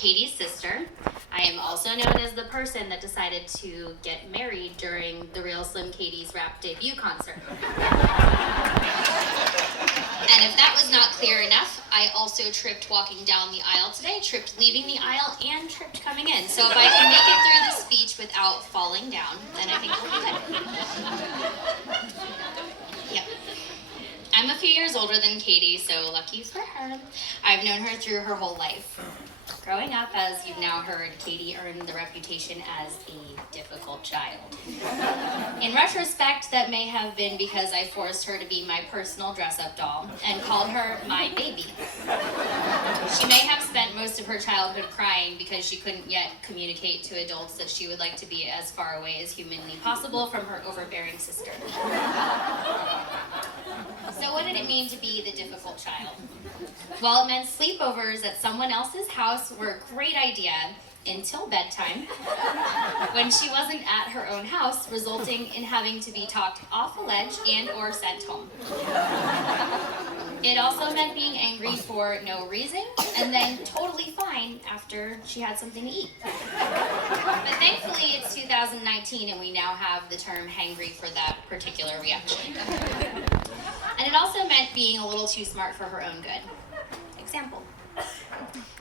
Katie's sister. I am also known as the person that decided to get married during the Real Slim Katie's rap debut concert. And if that was not clear enough, I also tripped walking down the aisle today, tripped leaving the aisle, and tripped coming in. So if I can make it through the speech without falling down, then I think we'll be good. Yep. I'm a few years older than Katie, so lucky for her. I've known her through her whole life. Growing up, as you've now heard, Katie earned the reputation as a difficult child. In retrospect, that may have been because I forced her to be my personal dress-up doll and called her my baby. She may have spent most of her childhood crying because she couldn't yet communicate to adults that she would like to be as far away as humanly possible from her overbearing sister. So what did it mean to be the difficult child? Well, it meant sleepovers at someone else's house were a great idea until bedtime, when she wasn't at her own house, resulting in having to be talked off a ledge and or sent home. It also meant being angry for no reason, and then totally fine after she had something to eat. But thankfully, it's 2019, and we now have the term hangry for that particular reaction. And it also meant being a little too smart for her own good. Example.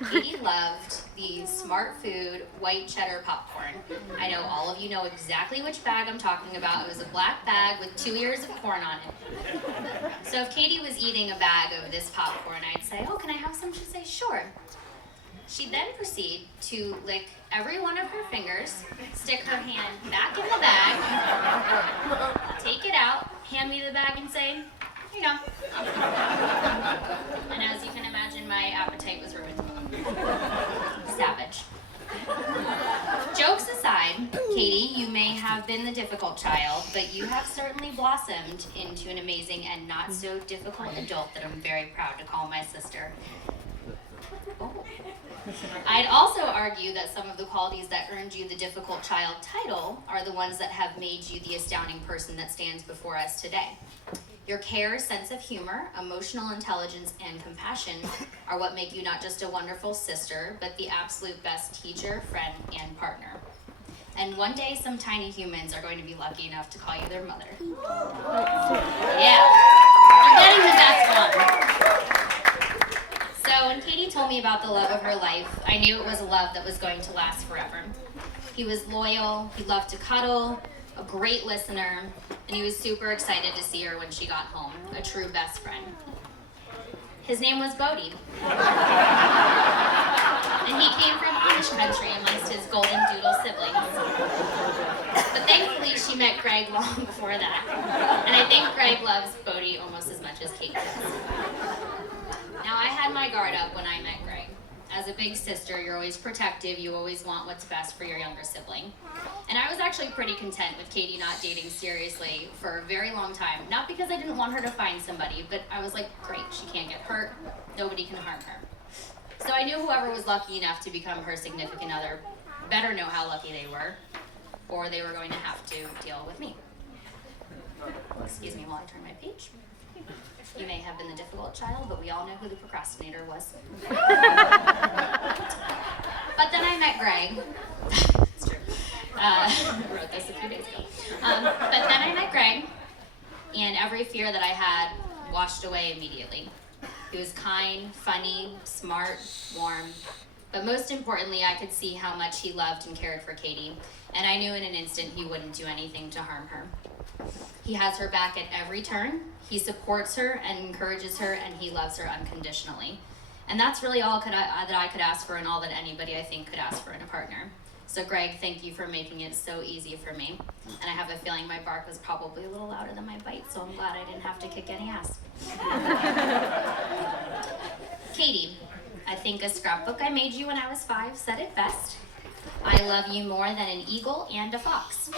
Katie loved the Smart Food white cheddar popcorn. I know all of you know exactly which bag I'm talking about. It was a black bag with 2 ears of corn on it. So if Katie was eating a bag of this popcorn, I'd say, "Oh, can I have some?" She'd say, "Sure." She'd then proceed to lick every one of her fingers, stick her hand back in the bag, take it out, hand me the bag and say, "Here you go." And as you can imagine, my appetite was ruined. Savage. Jokes aside, Katie, you may have been the difficult child, but you have certainly blossomed into an amazing and not so difficult adult that I'm very proud to call my sister. Oh. I'd also argue that some of the qualities that earned you the difficult child title are the ones that have made you the astounding person that stands before us today. Your care, sense of humor, emotional intelligence, and compassion are what make you not just a wonderful sister, but the absolute best teacher, friend, and partner. And one day, some tiny humans are going to be lucky enough to call you their mother. Yeah, you're getting the best one. So when Katie told me about the love of her life, I knew it was a love that was going to last forever. He was loyal, he loved to cuddle, a great listener, and he was super excited to see her when she got home, a true best friend. His name was Bodie. And he came from Amish country amongst his golden doodle siblings. But thankfully, she met Greg long before that. And I think Greg loves Bodie almost as much as Kate does. Now, I had my guard up when I met Greg. As a big sister, you're always protective, you always want what's best for your younger sibling. And I was actually pretty content with Katie not dating seriously for a very long time. Not because I didn't want her to find somebody, but I was like, great, she can't get hurt, nobody can harm her. So I knew whoever was lucky enough to become her significant other better know how lucky they were, or they were going to have to deal with me. Excuse me while I turn my page. You may have been the difficult child, but we all know who the procrastinator was. But then I met Greg. It's true. I wrote this a few days ago. But then I met Greg, and every fear that I had washed away immediately. He was kind, funny, smart, warm. But most importantly, I could see how much he loved and cared for Katie, and I knew in an instant he wouldn't do anything to harm her. He has her back at every turn. He supports her and encourages her, and he loves her unconditionally. And that's really all that I could ask for, and all that anybody, I think, could ask for in a partner. So Greg, thank you for making it so easy for me. And I have a feeling my bark was probably a little louder than my bite, so I'm glad I didn't have to kick any ass. Katie, I think a scrapbook I made you when I was 5 said it best. I love you more than an eagle and a fox.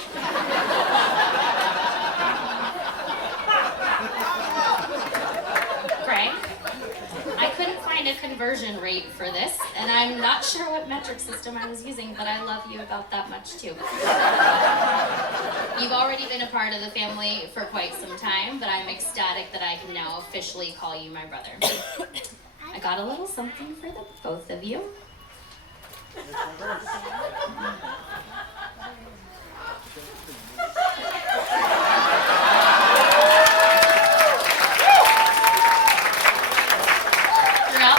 Greg, I couldn't find a conversion rate for this, and I'm not sure what metric system I was using, but I love you about that much too. You've already been a part of the family for quite some time, but I'm ecstatic that I can now officially call you my brother. I got a little something for the both of you. Throughout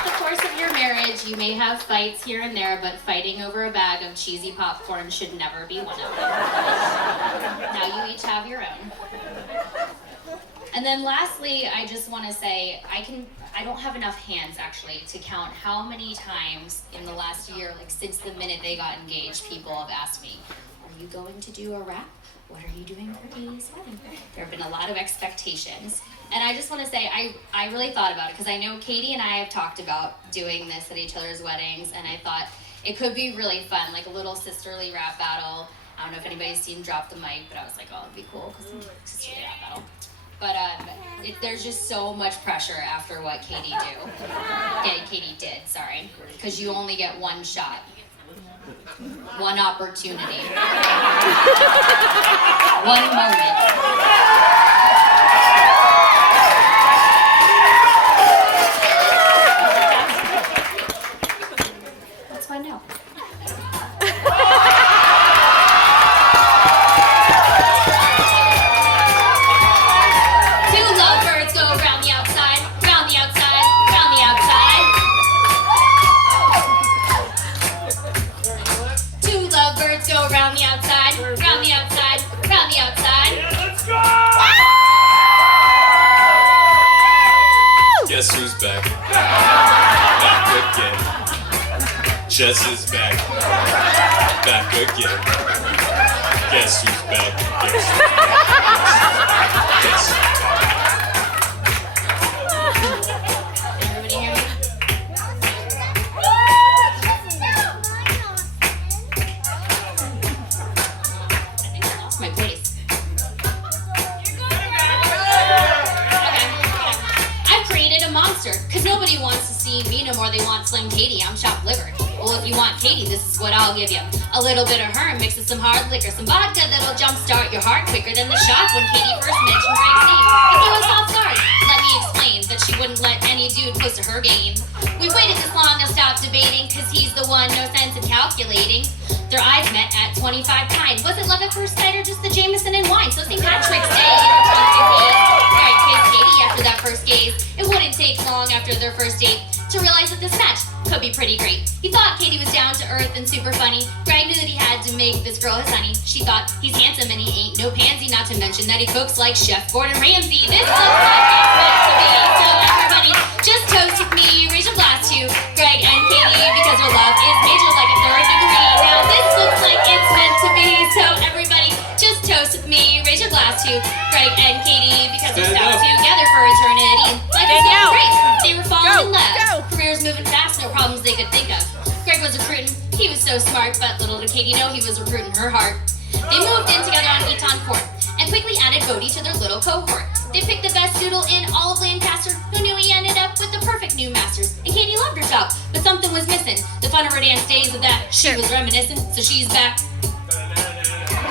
the course of your marriage, you may have fights here and there, but fighting over a bag of cheesy popcorn should never be one of them. Now you each have your own. And then lastly, I just want to say, I don't have enough hands actually to count how many times in the last year, like since the minute they got engaged, people have asked me, are you going to do a wrap? What are you doing for Katie's wedding? There have been a lot of expectations. And I just want to say, I really thought about it, because I know Katie and I have talked about doing this at each other's weddings, and I thought it could be really fun, like a little sisterly rap battle. I don't know if anybody's seen Drop the Mic, but I was like, oh, it'd be cool, because it's a sisterly rap battle. But there's just so much pressure after what Katie did, sorry. Because you only get one shot. One opportunity. One moment. Let's find out. Guess who's back? Back again. Jess is back. Back again. Guess who's back? Guess who's back? Guess who's back? Everybody hear me? I think I lost my place. Cause nobody wants to see me no more, they want Slim Katie, I'm chopped liver. Well, if you want Katie, this is what I'll give you. A little bit of her, mixed with some hard liquor, some vodka that'll jumpstart your heart quicker than the shock when Katie first mentioned Greg's name. If you was off guard, let me explain that she wouldn't let any dude close to her game. We've waited this long, now stop debating, cause he's the one, no sense in calculating. Their eyes met at 25 times. Was it love at first sight or just the Jameson and wine? So St. Patrick's Day, Greg kissed Katie after that first gaze. It wouldn't take long after their first date to realize that this match could be pretty great. He thought Katie was down to earth and super funny. Greg knew that he had to make this girl his honey. She thought he's handsome and he ain't no pansy, not to mention that he cooks like Chef Gordon Ramsay. This looks like it's meant to be. So everybody, just toast with me, raise your glass to Greg and Katie, because their love is major like a third degree. Now this looks like it's meant to be. So everybody, just toast with me, raise your glass to Greg and Katie, because they're stuck together for eternity. Life is going great. They were falling in love. Careers moving fast, no problems they could think of. Greg was recruiting, he was so smart, but little did Katie know he was recruiting her heart. They moved in together on Eton Court and quickly added Bodie to their little cohort. They picked the best doodle in all of Lancaster, who knew he ended up with the perfect new masters. And Katie loved her job, but something was missing. The fun of her dance days of that, she was reminiscing, so she's back.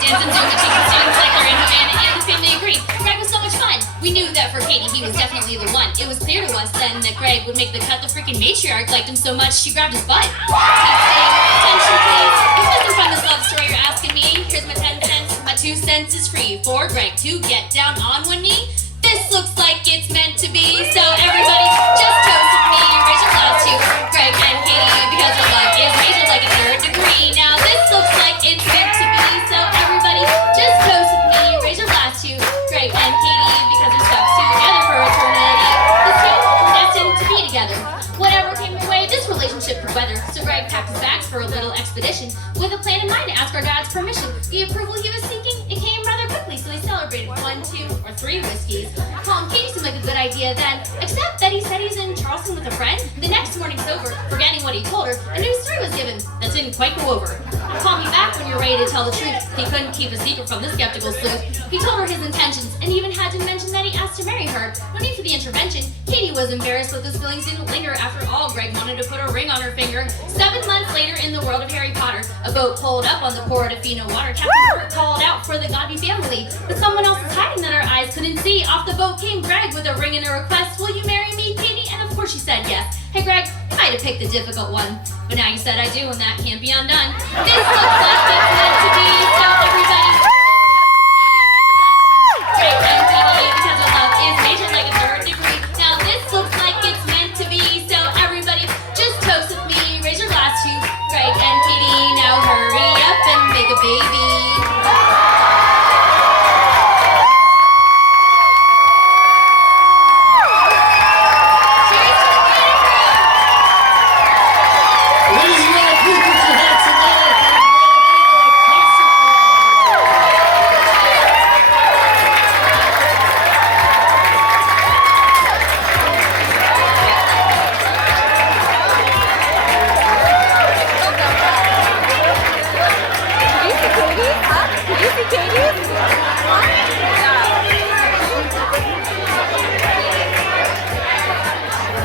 Dancing zone the chicken students like they're in Havana, and the family agreed. Greg was so much fun. We knew that for Katie, he was definitely the one. It was clear to us then that Greg would make the cut. The freaking matriarch liked him so much, she grabbed his butt. Attention please, this wasn't from this love story you're asking me. Here's my 10 cents, my 2 cents is free for Greg to get down on one knee. This looks like it's meant to be, so everybody just toast with me, raise your glass to Greg and Katie, because their love is major like a third degree. Now this looks like it's meant to be, so everybody just toast with me, raise your glass to Greg and Katie, because they're stuck together for eternity. This two were destined to be together. Whatever came their way, this relationship could weather. So Greg packed his bags for a little expedition with a plan in mind to ask our God's permission. The approval he was seeking, it came rather quickly, so they celebrated 1, 2, or 3 whiskeys. Calling Katie seemed like a good idea then, except that he said he's in Charleston with a friend. The next morning sober, forgetting what he told her, a new story was given that didn't quite go over. Call me back when you're ready to tell the truth. He couldn't keep a secret from the skeptical sleuth. He told her his intentions and even had to mention that he asked to marry her. No need for the intervention. Katie was embarrassed, but those feelings didn't linger. After all, Greg wanted to put a ring on her finger. 7 months later, in the world of Harry Potter, a boat pulled up on the Portofino water. Captain Kirk called out for the Godby family, but someone else was hiding that our eyes couldn't see. Off the boat came Greg with a ring and a request. Will you marry me, Katie? And of course she said yes. Hey Greg, you might have picked the difficult one, But now you said I do, and that can't be undone. This looks like